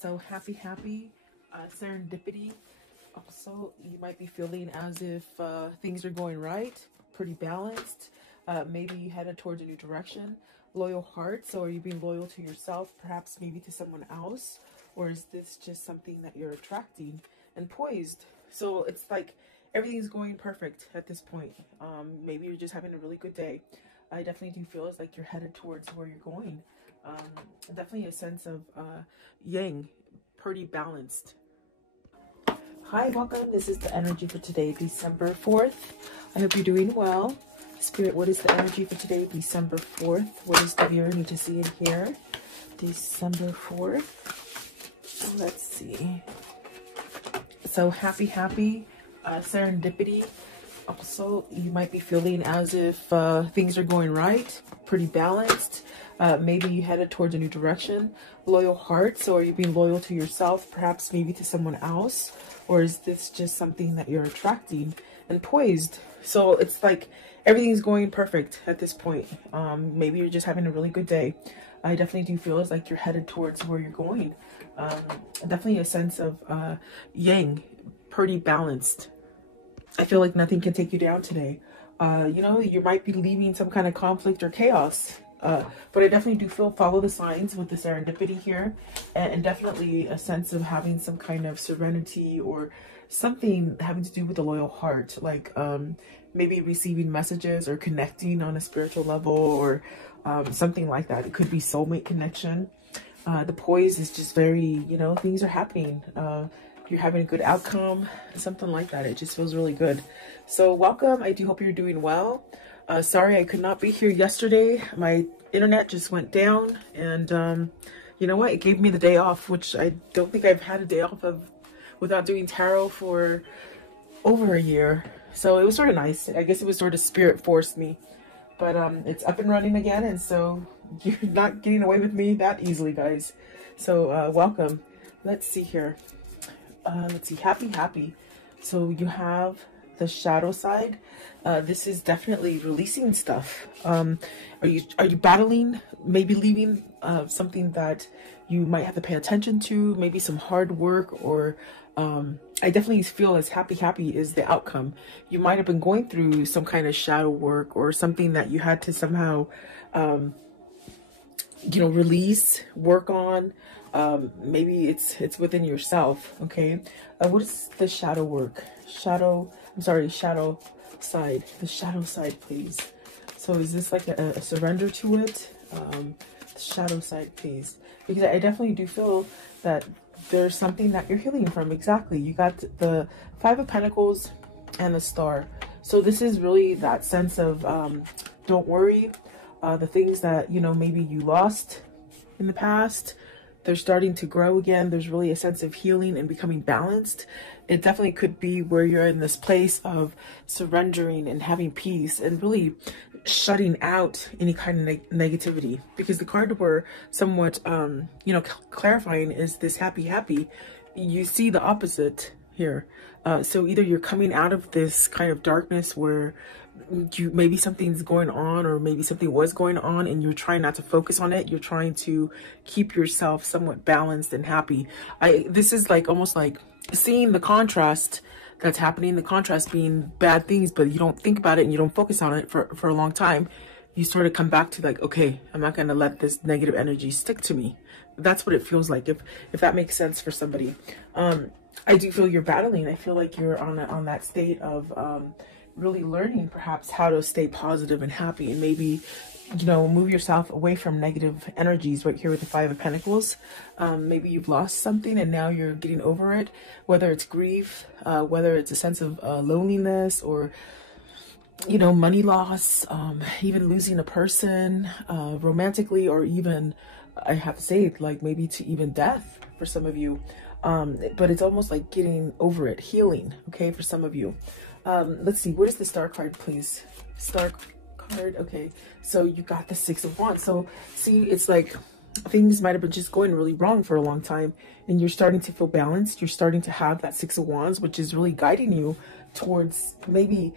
So happy serendipity. Also, you might be feeling as if things are going right, pretty balanced. Maybe you headed towards a new direction. Loyal heart. So are you being loyal to yourself, perhaps maybe to someone else? Or is this just something that you're attracting? And poised. So it's like everything's going perfect at this point. Maybe you're just having a really good day. I definitely do feel it's like you're headed towards where you're going. Definitely a sense of yang, pretty balanced. Hi, welcome. This is the energy for today, December 4th. I hope you're doing well. Spirit, what is the energy for today, December 4th? What does the viewer need to see and hear? December 4th. Let's see. So happy serendipity. Also, you might be feeling as if things are going right, pretty balanced. Maybe you headed towards a new direction. Loyal heart. So are you being loyal to yourself, perhaps maybe to someone else? Or is this just something that you're attracting? And poised. So it's like everything's going perfect at this point. Maybe you're just having a really good day. I definitely do feel it's like you're headed towards where you're going. Definitely a sense of yang, pretty balanced. I feel like nothing can take you down today. You know, you might be leaving some kind of conflict or chaos. But I definitely do feel follow the signs with the serendipity here, and definitely a sense of having some kind of serenity or something having to do with the loyal heart, like maybe receiving messages or connecting on a spiritual level or something like that. It could be soulmate connection. The poise is just very, you know, things are happening. You're having a good outcome, something like that. It just feels really good. So welcome. I do hope you're doing well. Sorry I could not be here yesterday. My internet just went down, and you know what? It gave me the day off, which I don't think I've had a day off of without doing tarot for over a year. So it was sort of nice. I guess it was sort of spirit forced me. But it's up and running again, and so you're not getting away with me that easily, guys. So welcome. Let's see here. Let's see. Happy. So you have the shadow side. This is definitely releasing stuff. Are you battling, maybe leaving something that you might have to pay attention to, maybe some hard work, or I definitely feel as happy is the outcome. You might have been going through some kind of shadow work or something that you had to somehow you know, release, work on. Maybe it's within yourself. Okay. What is the shadow work? Shadow side. The shadow side, please. So is this like a surrender to it? The shadow side, please. Because I definitely do feel that there's something that you're healing from. Exactly. You got the Five of Pentacles and the Star. So this is really that sense of don't worry. The things that, you know, maybe you lost in the past, they're starting to grow again. There's really a sense of healing and becoming balanced. It definitely could be where you're in this place of surrendering and having peace and really shutting out any kind of negativity. Because the card we're somewhat, you know, clarifying is this happy. You see the opposite here. So either you're coming out of this kind of darkness where maybe something's going on, or maybe something was going on and you're trying not to focus on it. You're trying to keep yourself somewhat balanced and happy. This is like almost like seeing the contrast that's happening, the contrast being bad things, but you don't think about it and you don't focus on it for a long time. You sort of come back to like, okay, I'm not going to let this negative energy stick to me. That's what it feels like, if that makes sense for somebody. I do feel you're battling. I feel like you're on that state of really learning perhaps how to stay positive and happy, and maybe, you know, move yourself away from negative energies right here with the Five of Pentacles. Maybe you've lost something and now you're getting over it, whether it's grief, whether it's a sense of loneliness, or, you know, money loss, even losing a person romantically, or even, I have to say, like maybe to even death for some of you. But it's almost like getting over it, healing, okay, for some of you. Let's see, what is the Star card, please? Star card. Okay, so you got the Six of Wands. So see, it's like things might have been just going really wrong for a long time, and you're starting to feel balanced. You're starting to have that Six of Wands, which is really guiding you towards maybe,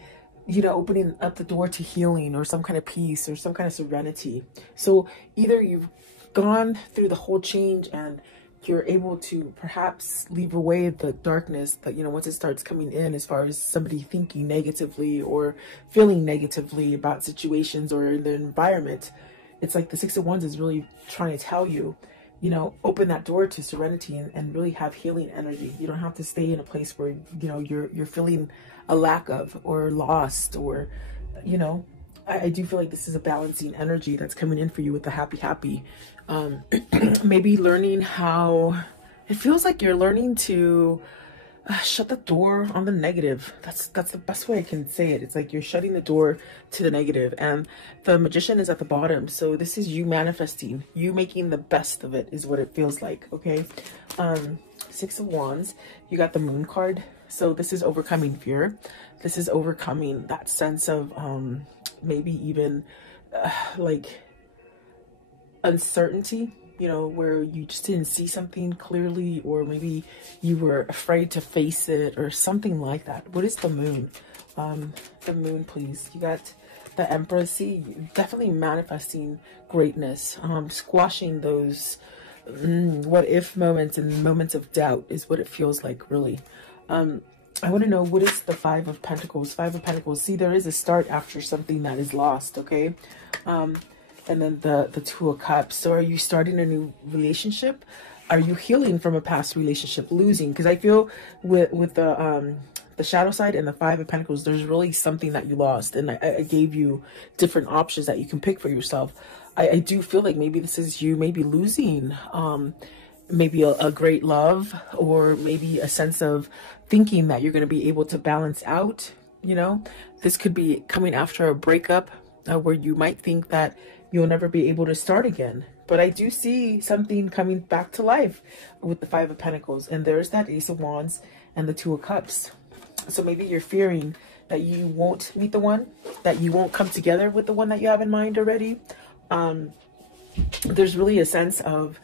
you know, opening up the door to healing or some kind of peace or some kind of serenity. So either you've gone through the whole change and you're able to perhaps leave away the darkness that, you know, once it starts coming in, as far as somebody thinking negatively or feeling negatively about situations or the environment. It's like the Six of Wands is really trying to tell you, you know, open that door to serenity and really have healing energy. You don't have to stay in a place where, you know, you're feeling a lack of or lost, or, you know, I do feel like this is a balancing energy that's coming in for you with the happy. Maybe learning how, it feels like you're learning to shut the door on the negative. That's the best way I can say it. It's like you're shutting the door to the negative, and the Magician is at the bottom. So this is you manifesting, you making the best of it is what it feels like. Okay. Six of Wands, you got the Moon card. So this is overcoming fear. This is overcoming that sense of maybe even like uncertainty, you know, where you just didn't see something clearly, or maybe you were afraid to face it or something like that. What is the Moon? The Moon, please. You got the Empress. See, definitely manifesting greatness, squashing those what if moments and moments of doubt is what it feels like, really. I want to know, what is the Five of Pentacles? Five of Pentacles. See, there is a start after something that is lost, okay? And then the Two of Cups. So are you starting a new relationship? Are you healing from a past relationship, losing? Because I feel with the shadow side and the Five of Pentacles, there's really something that you lost. And I gave you different options that you can pick for yourself. I do feel like maybe this is you maybe losing maybe a great love, or maybe a sense of thinking that you're going to be able to balance out, you know. This could be coming after a breakup where you might think that you'll never be able to start again. But I do see something coming back to life with the Five of Pentacles. And there's that Ace of Wands and the Two of Cups. So maybe you're fearing that you won't meet the one, that you won't come together with the one that you have in mind already. There's really a sense of,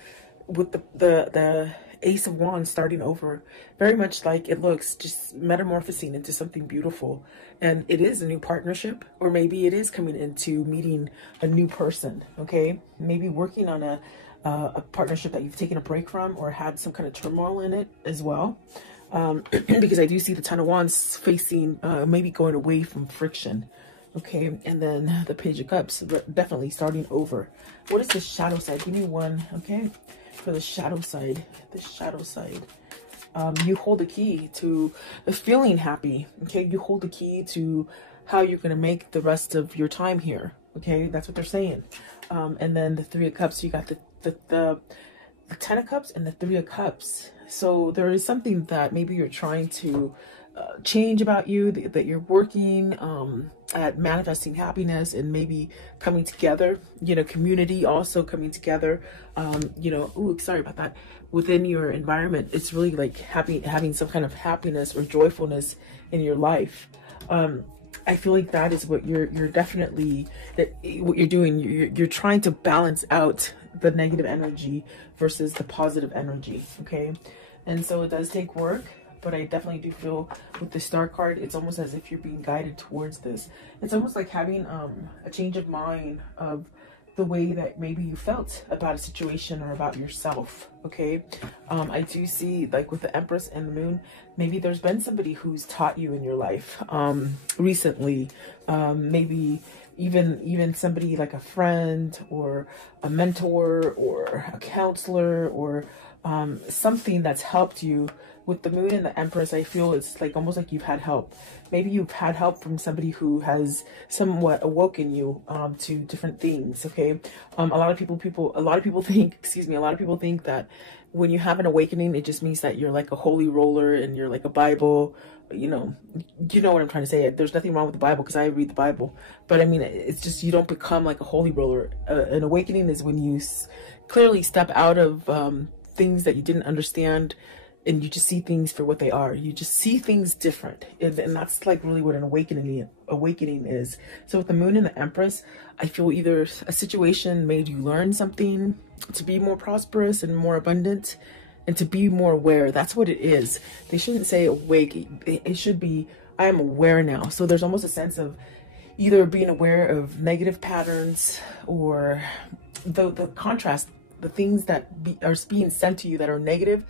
with the Ace of Wands starting over, very much like it looks, just metamorphosing into something beautiful. And it is a new partnership, or maybe it is coming into meeting a new person, okay? Maybe working on a partnership that you've taken a break from, or had some kind of turmoil in it as well. Because I do see the Ten of Wands facing, maybe going away from friction. Okay, and then the Page of Cups, definitely starting over. What is the shadow side? Give me one, okay? For the shadow side, you hold the key to feeling happy, okay? You hold the key to how you're going to make the rest of your time here, okay? That's what they're saying. And then the Three of Cups, you got the Ten of Cups and the Three of Cups. So there is something that maybe you're trying to change about you, that you're working at manifesting happiness and maybe coming together, you know, community also coming together, you know, ooh, sorry about that, within your environment. It's really like having some kind of happiness or joyfulness in your life. I feel like that is what you're definitely, what you're doing. You're trying to balance out the negative energy versus the positive energy, okay? And so it does take work. But I definitely do feel with the Star card, it's almost as if you're being guided towards this. It's almost like having a change of mind of the way that maybe you felt about a situation or about yourself, okay? I do see, like with the Empress and the Moon, maybe there's been somebody who's taught you in your life recently. Maybe even somebody like a friend or a mentor or a counselor, or something that's helped you. With the Moon and the Empress, I feel it's like almost like you've had help. Maybe you've had help from somebody who has somewhat awoken you to different things, okay? A lot of people think, excuse me, a lot of people think that when you have an awakening, it just means that you're like a holy roller and you're like a Bible. You know what I'm trying to say. There's nothing wrong with the Bible, because I read the Bible. But I mean, it's just, you don't become like a holy roller. An awakening is when you clearly step out of things that you didn't understand, and you just see things for what they are. You just see things different. And that's like really what an awakening is. So with the Moon and the Empress, I feel either a situation made you learn something to be more prosperous and more abundant, and to be more aware. That's what it is. They shouldn't say awake. It should be, I am aware now. So there's almost a sense of either being aware of negative patterns, or the contrast the things that are being sent to you that are negative,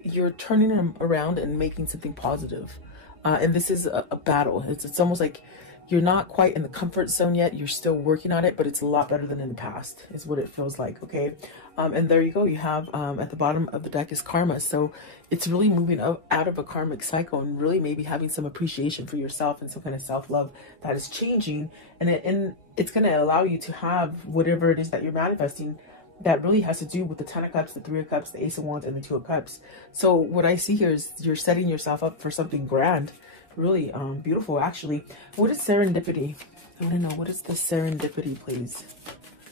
you're turning them around and making something positive. And this is a battle. It's almost like you're not quite in the comfort zone yet. You're still working on it, but it's a lot better than in the past, is what it feels like, okay? And there you go. You have, at the bottom of the deck is karma. So it's really moving out of a karmic cycle and really maybe having some appreciation for yourself and some kind of self-love that is changing. And it's going to allow you to have whatever it is that you're manifesting that really has to do with the 10 of Cups, the 3 of Cups, the Ace of Wands, and the 2 of Cups. So what I see here is you're setting yourself up for something grand. Really beautiful, actually. What is serendipity? I want to know, what is the serendipity, please?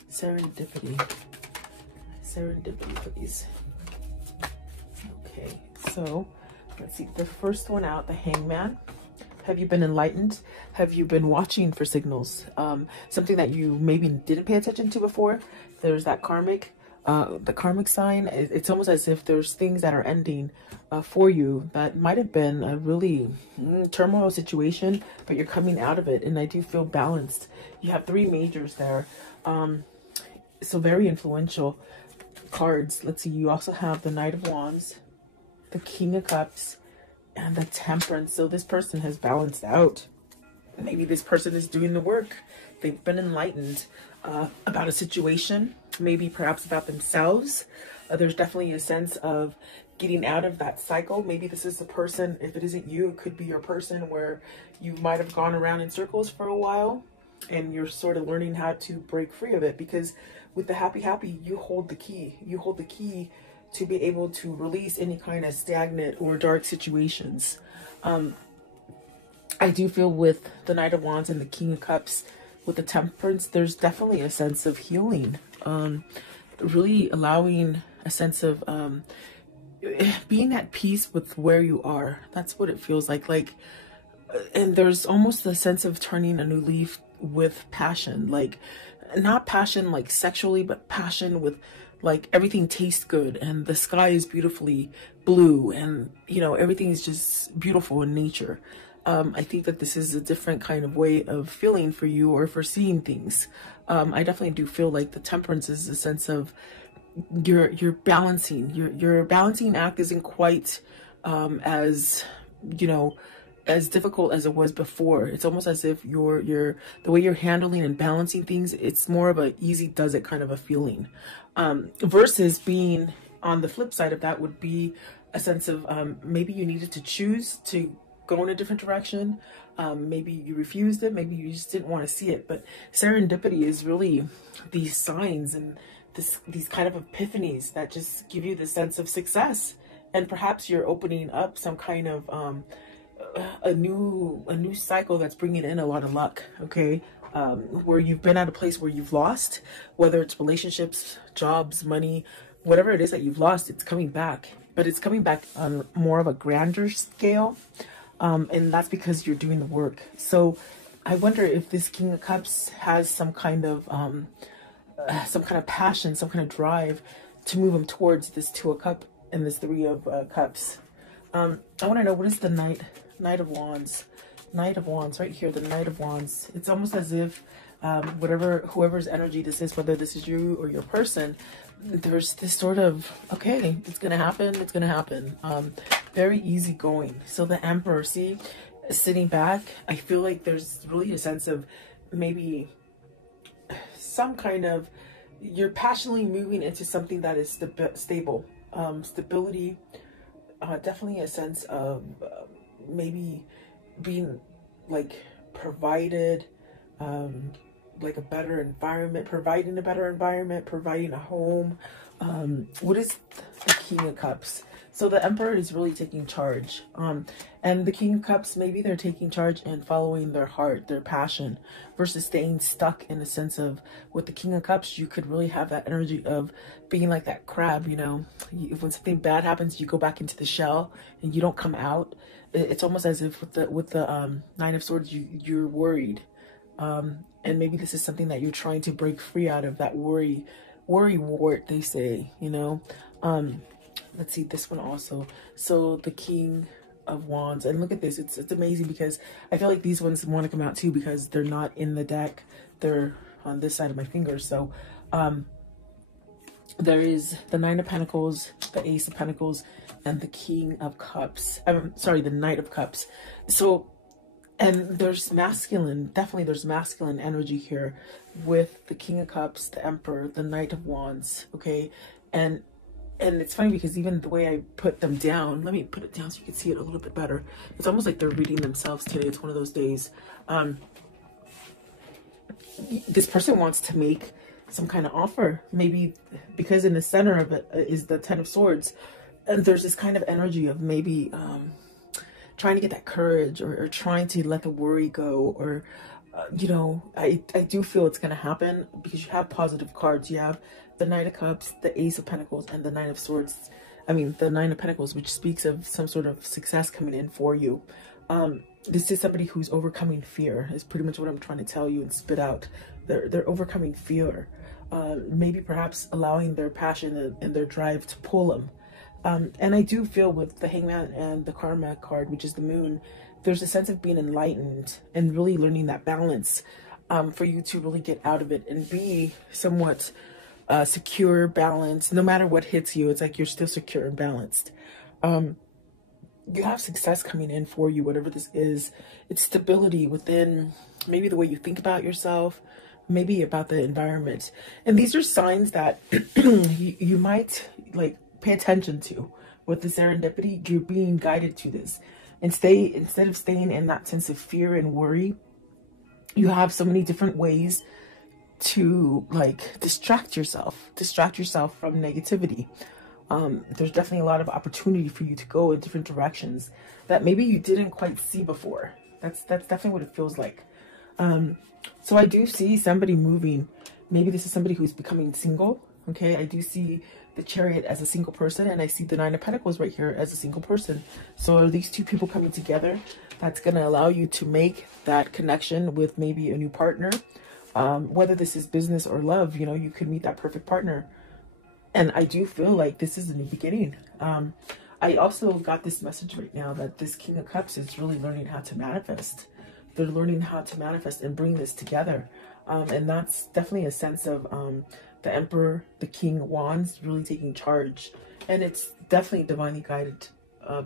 Serendipity. Serendipity, please. Okay, so let's see. The first one out, the Hangman. Have you been enlightened? Have you been watching for signals? Something that you maybe didn't pay attention to before. There's that karmic, the karmic sign. It's almost as if there's things that are ending for you that might have been a really turmoil situation, but you're coming out of it. And I do feel balanced. You have 3 majors there. So very influential cards. Let's see. You also have the Knight of Wands, the King of Cups, and the Temperance. So this person has balanced out. Maybe this person is doing the work. They've been enlightened about a situation, maybe perhaps about themselves. There's definitely a sense of getting out of that cycle. Maybe this is the person, if it isn't you, it could be your person where you might have gone around in circles for a while and you're sort of learning how to break free of it, because with the happy, you hold the key. You hold the key to be able to release any kind of stagnant or dark situations. I do feel with the Knight of Wands and the King of Cups, with the Temperance, there's definitely a sense of healing. Really allowing a sense of being at peace with where you are. That's what it feels like. And there's almost a sense of turning a new leaf with passion. Like, not passion like sexually, but passion with like everything tastes good and the sky is beautifully blue and, you know, everything is just beautiful in nature. I think that this is a different kind of way of feeling for you or for seeing things. I definitely do feel like the Temperance is a sense of you're balancing. Your balancing act isn't quite as, you know, as difficult as it was before. It's almost as if the way you're handling and balancing things, it's more of a easy does it kind of a feeling. Versus being on the flip side of that would be a sense of maybe you needed to choose to go in a different direction. Maybe you refused it. Maybe you just didn't want to see it. But serendipity is really these signs and these kind of epiphanies that just give you the sense of success. And perhaps you're opening up some kind of a new cycle that's bringing in a lot of luck. Okay. Where you've been at a place where you've lost, whether it's relationships, jobs, money, whatever it is that you've lost, it's coming back. But it's coming back on more of a grander scale. And that's because you're doing the work. So I wonder if this King of Cups has some kind of passion, some kind of drive to move him towards this 2 of Cups and this 3 of Cups. I want to know, what is the Knight of Wands? Knight of Wands, right here, the Knight of Wands. It's almost as if whoever's energy this is, whether this is you or your person, there's this sort of, okay, it's gonna happen, it's gonna happen. Very easygoing. So the Emperor, see, sitting back, I feel like there's really a sense of maybe some kind of, you're passionately moving into something that is stable. Stability, definitely a sense of maybe being like provided, like a better environment, providing a home. What is the King of Cups? So the Emperor is really taking charge. And the King of Cups, maybe they're taking charge and following their heart, their passion, versus staying stuck in the sense of, with the King of Cups, you could really have that energy of being like that crab, you know, when something bad happens, you go back into the shell and you don't come out. It's almost as if with the Nine of Swords, you're worried. And maybe this is something that you're trying to break free out of, that worry wart, they say, you know. Let's see this one also. So the King of Wands, and look at this, it's amazing because I feel like these ones want to come out too because they're not in the deck, they're on this side of my finger. So there is the Nine of Pentacles, the Ace of Pentacles, and the King of Cups. I'm sorry, the Knight of Cups. So, and there's masculine, definitely there's masculine energy here with the King of Cups, the Emperor, the Knight of Wands, okay? And it's funny because even the way I put them down, let me put it down so you can see it a little bit better. It's almost like they're reading themselves today. It's one of those days. This person wants to make some kind of offer, maybe because in the center of it is the Ten of Swords. And there's this kind of energy of maybe trying to get that courage, or trying to let the worry go, or you know, I do feel it's going to happen because you have positive cards. You have the Knight of Cups, the Ace of Pentacles, and the Nine of Swords. I mean, the Nine of Pentacles, which speaks of some sort of success coming in for you. This is somebody who's overcoming fear, is pretty much what I'm trying to tell you and spit out. They're overcoming fear. Maybe perhaps allowing their passion and their drive to pull them. And I do feel with the Hangman and the Karma card, which is the Moon, there's a sense of being enlightened and really learning that balance for you to really get out of it and be somewhat secure, balanced. No matter what hits you, it's like you're still secure and balanced. You have success coming in for you, whatever this is. It's stability within maybe the way you think about yourself, maybe about the environment. And these are signs that you might like pay attention to with the serendipity. You're being guided to this. And instead of staying in that sense of fear and worry, you have so many different ways to like distract yourself from negativity. There's definitely a lot of opportunity for you to go in different directions that maybe you didn't quite see before. That's definitely what it feels like. So I do see somebody moving. Maybe this is somebody who's becoming single. Okay, I do see the Chariot as a single person, and I see the Nine of Pentacles right here as a single person. So are these two people coming together? That's going to allow you to make that connection with maybe a new partner. Whether this is business or love, you know, you could meet that perfect partner. And I do feel like this is a new beginning. I also got this message right now that this King of Cups is really learning how to manifest. They're learning how to manifest and bring this together. And that's definitely a sense of the Emperor, the King of Wands, really taking charge. And it's definitely divinely guided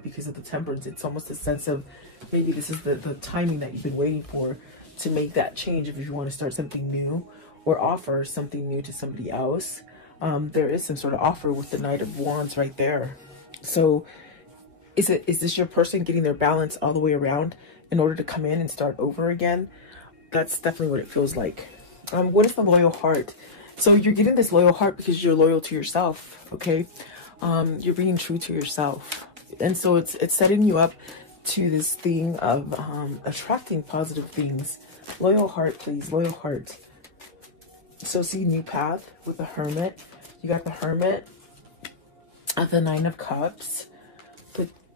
because of the Temperance. It's almost a sense of maybe this is the timing that you've been waiting for to make that change if you want to start something new or offer something new to somebody else. There is some sort of offer with the Knight of Wands right there. So is this your person getting their balance all the way around in order to come in and start over again? That's definitely what it feels like. What is the loyal heart? So you're getting this loyal heart because you're loyal to yourself, okay? You're being true to yourself. And so it's setting you up to this thing of attracting positive things. Loyal heart, please. Loyal heart. So see new path with the Hermit. You got the Hermit, the Nine of Cups,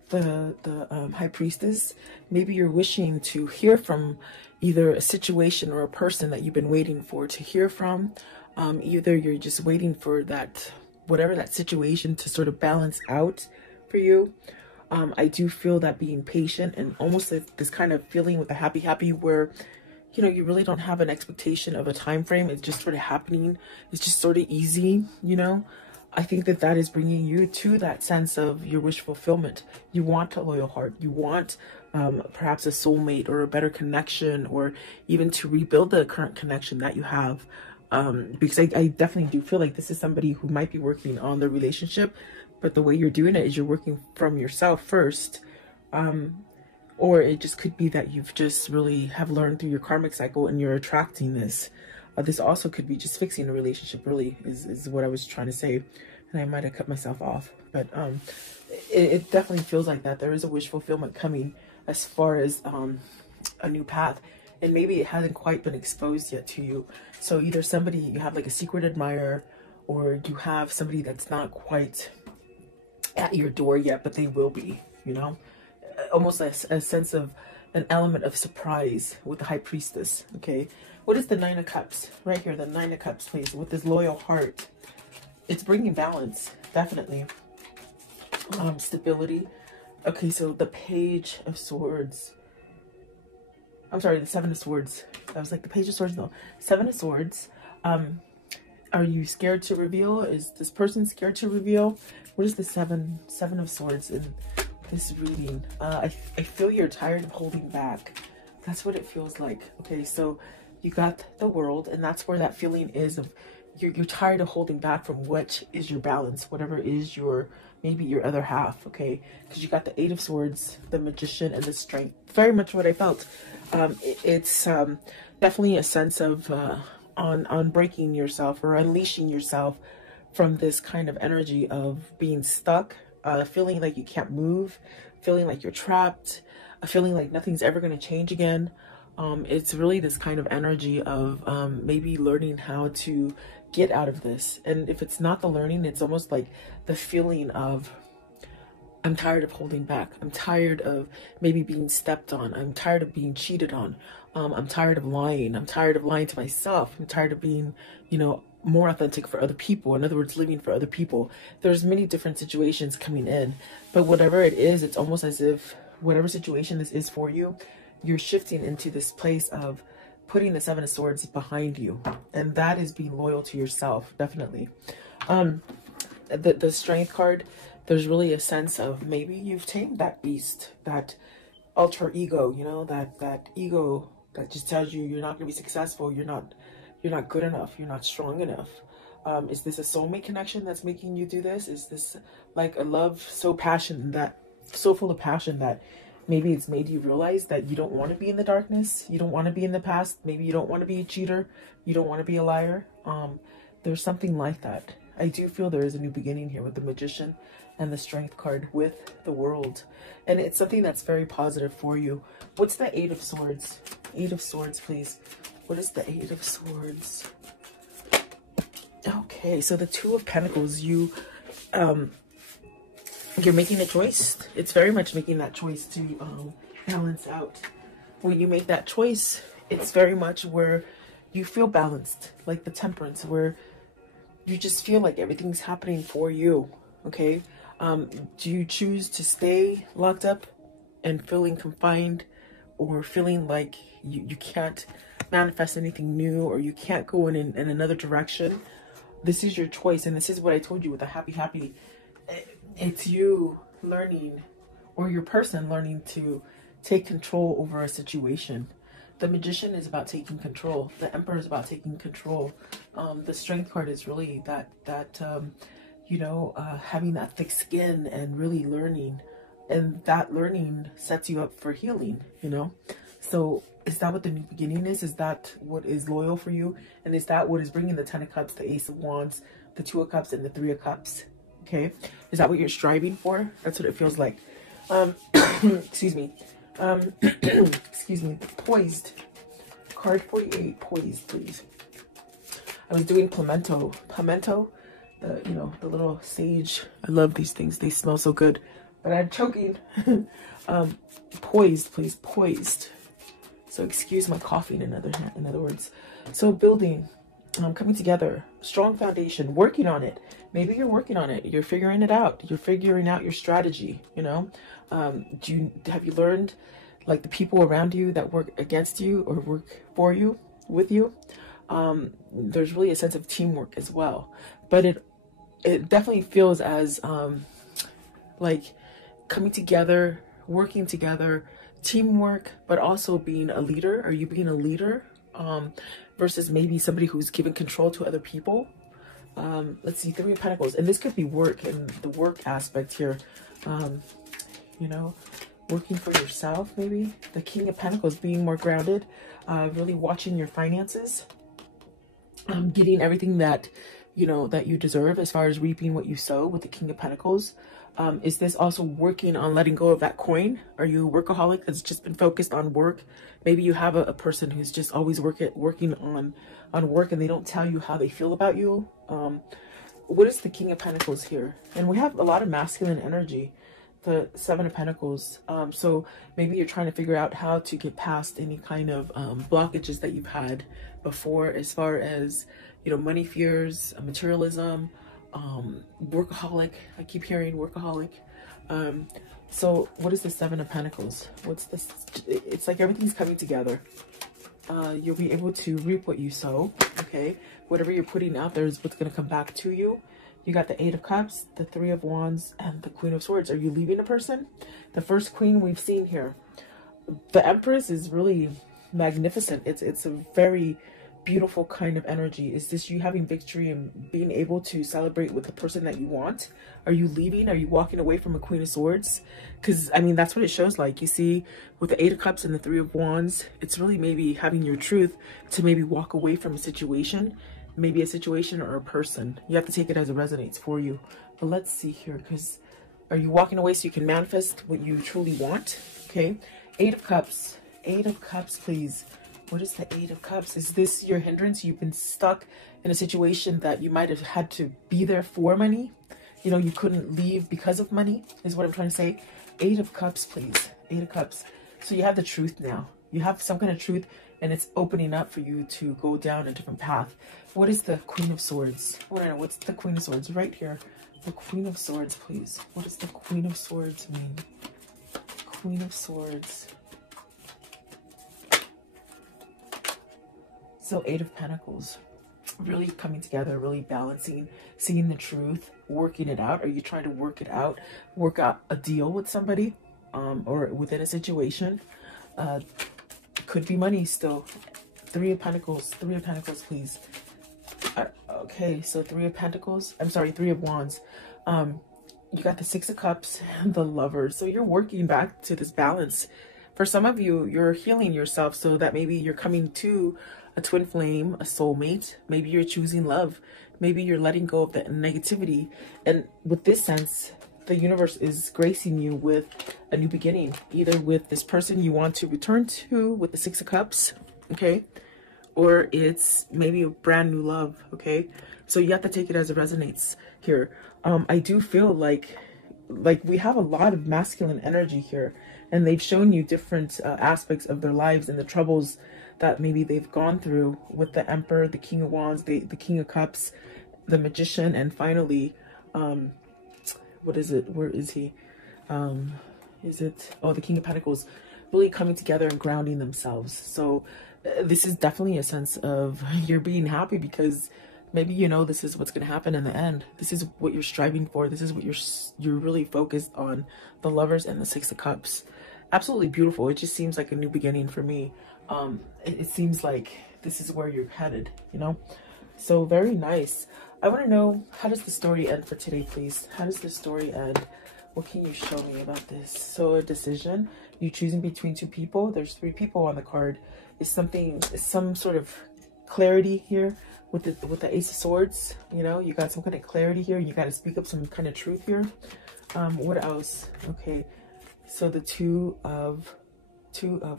the High Priestess. Maybe you're wishing to hear from either a situation or a person that you've been waiting for to hear from. Either you're just waiting for that, whatever that situation to sort of balance out for you. I do feel that being patient and almost like this kind of feeling with the happy where, you know, you really don't have an expectation of a time frame. It's just sort of happening. It's just sort of easy, you know. I think that is bringing you to that sense of your wish fulfillment. You want a loyal heart. You want perhaps a soulmate or a better connection, or even to rebuild the current connection that you have. Because I definitely do feel like this is somebody who might be working on the relationship, but the way you're doing it is you're working from yourself first. Or it just could be that you've just really have learned through your karmic cycle and you're attracting this. This also could be just fixing a relationship, really, is what I was trying to say. And I might have cut myself off. But it definitely feels like that. There is a wish fulfillment coming as far as a new path. And maybe it hasn't quite been exposed yet to you. So either somebody, you have like a secret admirer, or you have somebody that's not quite at your door yet, but they will be, you know. Almost a sense of an element of surprise with the High Priestess, okay? What is the Nine of Cups? Right here, the Nine of Cups, please, with this loyal heart. It's bringing balance, definitely. Stability. Okay, so the Page of Swords. I'm sorry, the Seven of Swords. I was like, the Page of Swords, no. Seven of Swords. Are you scared to reveal? Is this person scared to reveal? What is the seven of swords in this reading? I feel you're tired of holding back. That's what it feels like. Okay, so you got the World, and that's where that feeling is of you're tired of holding back from what is your balance, whatever is your, maybe your other half, okay? Because you got the Eight of Swords, the Magician, and the Strength. Very much what I felt. It's definitely a sense of on breaking yourself or unleashing yourself from this kind of energy of being stuck, feeling like you can't move, feeling like you're trapped, feeling like nothing's ever going to change again. It's really this kind of energy of maybe learning how to get out of this. And if it's not the learning, it's almost like the feeling of, I'm tired of holding back. I'm tired of maybe being stepped on. I'm tired of being cheated on. I'm tired of lying. I'm tired of lying to myself. I'm tired of being, you know, more authentic for other people. In other words, living for other people. There's many different situations coming in, but whatever it is, it's almost as if whatever situation this is for you, you're shifting into this place of putting the Seven of Swords behind you. And that is being loyal to yourself, definitely. The Strength card, there's really a sense of maybe you've tamed that beast, that alter ego, you know, that ego that just tells you you're not going to be successful, you're not good enough, you're not strong enough. Is this a soulmate connection that's making you do this? Is this like a love so full of passion that maybe it's made you realize that you don't want to be in the darkness, you don't want to be in the past, maybe you don't want to be a cheater, you don't want to be a liar? There's something like that. I do feel there is a new beginning here with the Magician and the Strength card with the World. And it's something that's very positive for you. What's the Eight of Swords? Eight of Swords, please. What is the Eight of Swords? Okay, so the Two of Pentacles, you're making a choice. It's very much making that choice to balance out. When you make that choice, it's very much where you feel balanced, like the Temperance, where you just feel like everything's happening for you, okay? Do you choose to stay locked up and feeling confined, or feeling like you can't manifest anything new, or you can't go in another direction? This is your choice, and this is what I told you with the happy. It's you learning, or your person learning to take control over a situation. The Magician is about taking control. The Emperor is about taking control. The Strength card is really having that thick skin and really learning. And that learning sets you up for healing, you know? So is that what the new beginning is? Is that what is loyal for you? And is that what is bringing the Ten of Cups, the Ace of Wands, the Two of Cups, and the Three of Cups? Okay. Is that what you're striving for? That's what it feels like. Excuse me. Excuse me. Poised. Card 48. Poised, please. I was doing pimento. Pimento, the little sage. I love these things. They smell so good. But I'm choking. Poised, please. Poised. So excuse my coughing, in other words. So building, coming together, strong foundation, working on it. Maybe you're working on it. You're figuring it out. You're figuring out your strategy, you know. Have you learned, like, the people around you that work against you or work for you, with you? There's really a sense of teamwork as well. But it definitely feels as like coming together, working together, teamwork, but also being a leader. Are you being a leader versus maybe somebody who's giving control to other people? Let's see, Three of Pentacles, and this could be work, and the work aspect here, you know, working for yourself. Maybe the King of Pentacles, being more grounded, really watching your finances, getting everything that you deserve as far as reaping what you sow with the King of Pentacles. Is this also working on letting go of that coin? Are you a workaholic that's just been focused on work? Maybe you have a person who's just always working on work, and they don't tell you how they feel about you. What is the King of Pentacles here? And we have a lot of masculine energy, the Seven of Pentacles. So maybe you're trying to figure out how to get past any kind of blockages that you've had before, as far as, money fears, materialism, workaholic. I keep hearing workaholic. So what is the Seven of Pentacles? What's this? It's like everything's coming together. You'll be able to reap what you sow, okay? Whatever you're putting out there is what's going to come back to you. You got the Eight of Cups, the Three of Wands, and the Queen of Swords. Are you leaving a person? The first queen we've seen here. The Empress is really magnificent. It's a very beautiful kind of energy. Is this you having victory and being able to celebrate with the person that you want? Are you leaving? Are you walking away from a Queen of Swords? Because, I mean, that's what it shows like. You see, with the Eight of Cups and the Three of Wands, it's really maybe having your truth to maybe walk away from a situation. Maybe a situation or a person. You have to take it as it resonates for you. But let's see here, because are you walking away so you can manifest what you truly want? Okay. Eight of Cups. Eight of Cups, please. What is the Eight of Cups? Is this your hindrance? You've been stuck in a situation that you might have had to be there for money. You know, you couldn't leave because of money, is what I'm trying to say. Eight of Cups, please. Eight of Cups. So you have the truth now. You have some kind of truth, and it's opening up for you to go down a different path. What is the Queen of Swords? I want to know, what's the Queen of Swords? Right here. The Queen of Swords, please. What does the Queen of Swords mean? Queen of Swords. So Eight of Pentacles. Really coming together, really balancing, seeing the truth, working it out. Are you trying to work it out? Work out a deal with somebody or within a situation? Could be money still. Three of Pentacles. Three of Pentacles, please. Okay, so Three of Pentacles. I'm sorry, Three of Wands. You got the Six of Cups and the Lovers. So you're working back to this balance. For some of you, you're healing yourself so that maybe you're coming to a twin flame, a soulmate. Maybe you're choosing love. Maybe you're letting go of the negativity. And with this sense, the universe is gracing you with a new beginning, either with this person you want to return to with the Six of Cups, okay? Or it's maybe a brand new love, okay? So you have to take it as it resonates here. I do feel like we have a lot of masculine energy here, and they've shown you different aspects of their lives and the troubles that maybe they've gone through with the Emperor, the King of Wands, the King of Cups, the Magician, and finally, what is it? Where is he? Is it? Oh, the King of Pentacles, really coming together and grounding themselves. So this is definitely a sense of you're being happy because maybe you know this is what's going to happen in the end. This is what you're striving for. This is what you're really focused on. The Lovers and the Six of Cups. Absolutely beautiful. It just seems like a new beginning for me. It seems like this is where you're headed, you know? So very nice. I want to know, how does the story end for today, please? How does the story end? What can you show me about this? So a decision, you choosing between two people. There's three people on the card. Is some sort of clarity here with the Ace of Swords? You know, you got some kind of clarity here. You got to speak up some kind of truth here. What else? Okay, so the Two of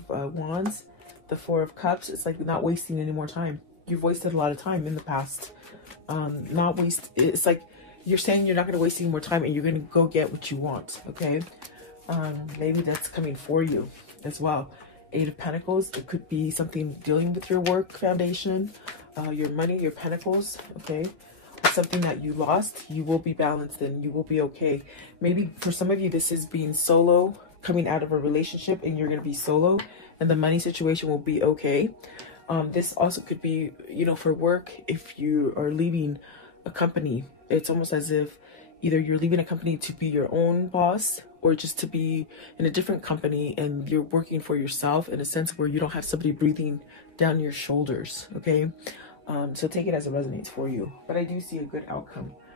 Wands, the Four of Cups. It's like not wasting any more time. You've wasted a lot of time in the past. It's like you're saying you're not going to waste any more time and you're going to go get what you want, okay? Maybe that's coming for you as well. Eight of Pentacles. It could be something dealing with your work foundation, your money, your pentacles, okay? Something that you lost, you will be balanced and you will be okay. Maybe for some of you, this is being solo, coming out of a relationship and you're going to be solo and the money situation will be okay. This also could be, you know, for work, if you are leaving a company, it's almost as if either you're leaving a company to be your own boss or just to be in a different company and you're working for yourself in a sense where you don't have somebody breathing down your shoulders, okay? So take it as it resonates for you. But I do see a good outcome.